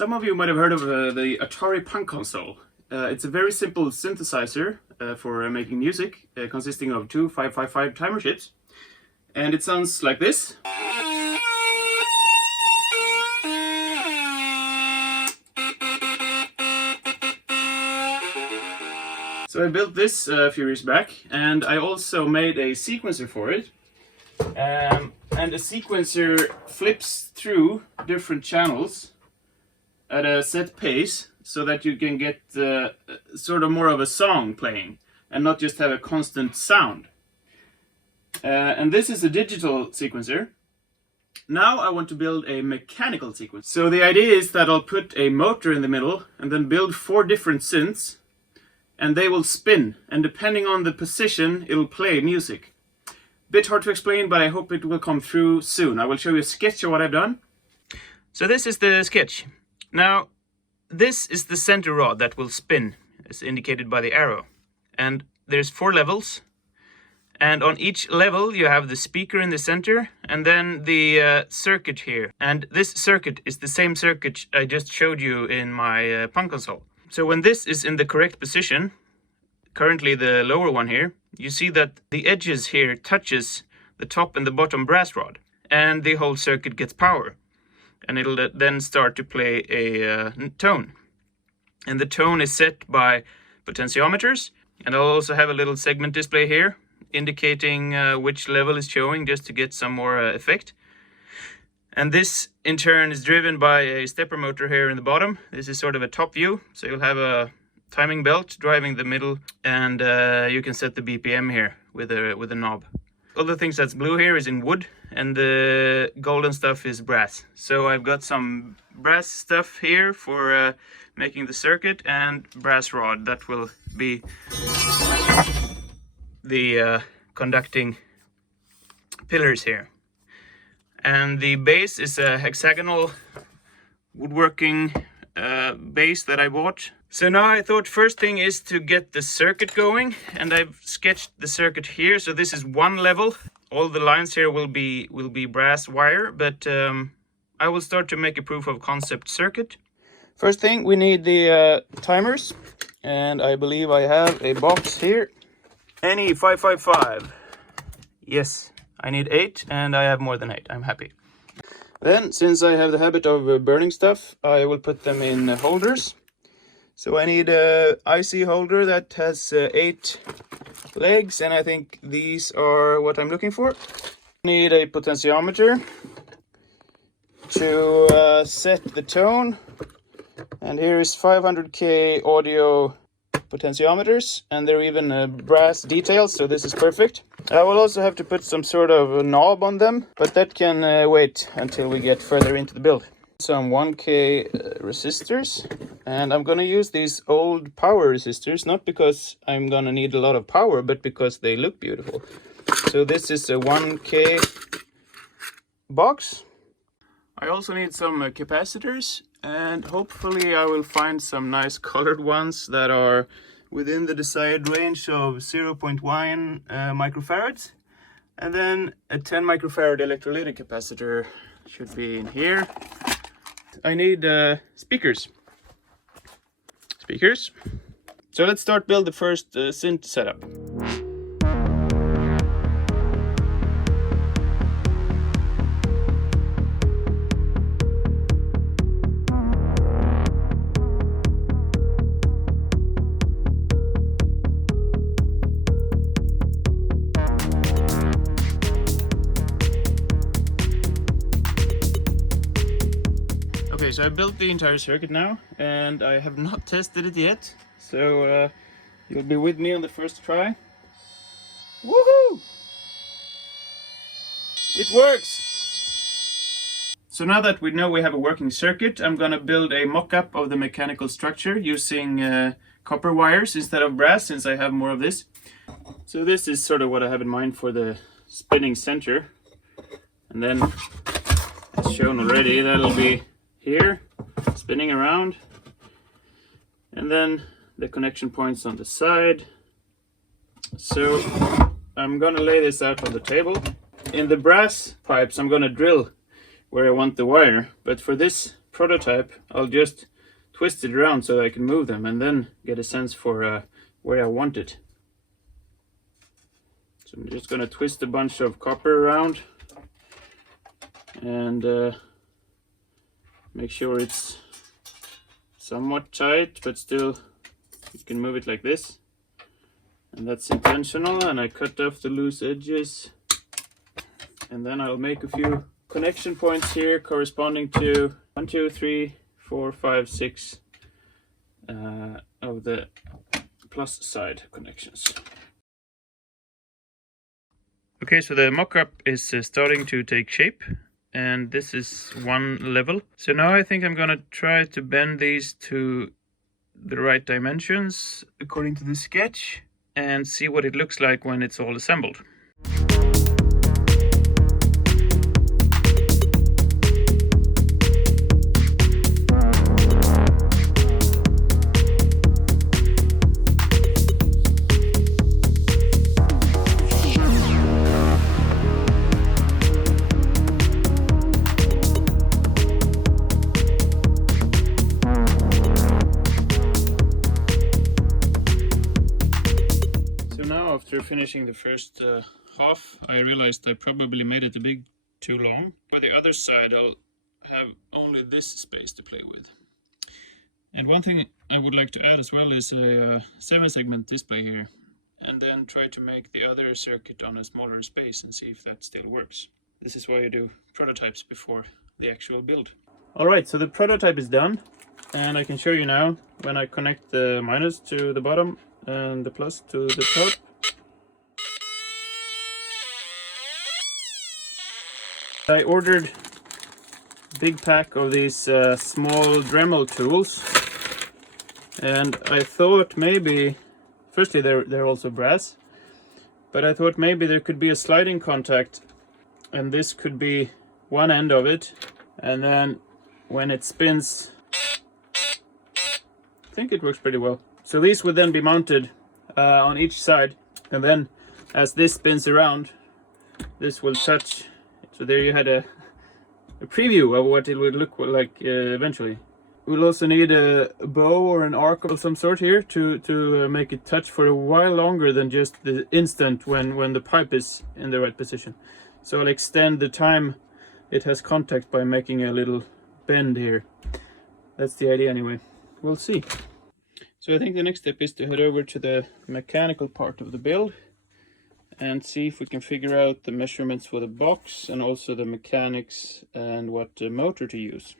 Some of you might have heard of the Atari Punk console. It's a very simple synthesizer for making music, consisting of two 555 timer chips. And it sounds like this. So I built this a few years back, and I also made a sequencer for it. And a sequencer flips through different channels at a set pace so that you can get sort of more of a song playing and not just have a constant sound. And this is a digital sequencer. Now I want to build a mechanical sequencer. So the idea is that I'll put a motor in the middle and then build 4 different synths, and they will spin, and depending on the position it'll play music. Bit hard to explain, but I hope it will come through soon. I will show you a sketch of what I've done. So this is the sketch. Now, this is the center rod that will spin, as indicated by the arrow. And there's 4 levels. And on each level you have the speaker in the center, and then the circuit here. And this circuit is the same circuit I just showed you in my punk console. So when this is in the correct position, currently the lower one here, you see that the edges here touches the top and the bottom brass rod, and the whole circuit gets power. And it'll then start to play a tone. And the tone is set by potentiometers. And I'll also have a little segment display here indicating which level is showing, just to get some more effect. And this in turn is driven by a stepper motor here in the bottom. This is sort of a top view, so you'll have a timing belt driving the middle, and you can set the BPM here with a knob. All the things that's blue here is in wood, and the golden stuff is brass. So I've got some brass stuff here for making the circuit, and brass rod that will be the conducting pillars here. And the base is a hexagonal woodworking base that I bought. So now I thought first thing is to get the circuit going, and I've sketched the circuit here. So this is 1 level. All the lines here will be brass wire, but I will start to make a proof of concept circuit. First thing, we need the timers, and I believe I have a box here. Any 555. Yes, I need 8, and I have more than 8. I'm happy. Then, since I have the habit of burning stuff, I will put them in holders. So I need a IC holder that has 8 legs, and I think these are what I'm looking for. I need a potentiometer to set the tone, and here is 500K audio potentiometers, and they're even brass details, so this is perfect. I will also have to put some sort of a knob on them, but that can wait until we get further into the build. Some 1K resistors, and I'm gonna use these old power resistors, not because I'm gonna need a lot of power, but because they look beautiful. So this is a 1K box. I also need some capacitors, and hopefully I will find some nice colored ones that are within the desired range of 0.1 microfarads. And then a 10 microfarad electrolytic capacitor should be in here. I need speakers. So let's start build the first synth setup. Okay, so I built the entire circuit now, and I have not tested it yet, so you'll be with me on the first try. Woohoo! It works! So now that we know we have a working circuit, I'm gonna build a mock-up of the mechanical structure using copper wires instead of brass, since I have more of this. So this is sort of what I have in mind for the spinning center, and then as shown already, that'll be here, spinning around, and then the connection points on the side. So I'm gonna lay this out on the table. In the brass pipes I'm gonna drill where I want the wire, but for this prototype, I'll just twist it around so I can move them and then get a sense for where I want it. So I'm just going to twist a bunch of copper around and make sure it's somewhat tight, but still you can move it like this. And that's intentional, and I cut off the loose edges. And then I'll make a few connection points here corresponding to 1, 2, 3, 4, 5, 6 of the plus side connections. Okay, so the mock-up is starting to take shape, and this is one level. So now I think I'm gonna try to bend these to the right dimensions according to the sketch and see what it looks like when it's all assembled. After finishing the first half, I realized I probably made it a bit too long. For the other side, I'll have only this space to play with. And one thing I would like to add as well is a 7-segment display here, and then try to make the other circuit on a smaller space and see if that still works. This is why you do prototypes before the actual build. Alright, so the prototype is done, and I can show you now when I connect the minus to the bottom and the plus to the top. I ordered a big pack of these small Dremel tools, and I thought maybe, firstly they're also brass, but I thought maybe there could be a sliding contact, and this could be one end of it, and then when it spins, I think it works pretty well. So these would then be mounted on each side, and then as this spins around, this will touch. So there you had a preview of what it would look like eventually. We'll also need a bow or an arc of some sort here to make it touch for a while longer than just the instant when the pipe is in the right position. So I'll extend the time it has contact by making a little bend here. That's the idea anyway. We'll see. So I think the next step is to head over to the mechanical part of the build and see if we can figure out the measurements for the box and also the mechanics and what motor to use.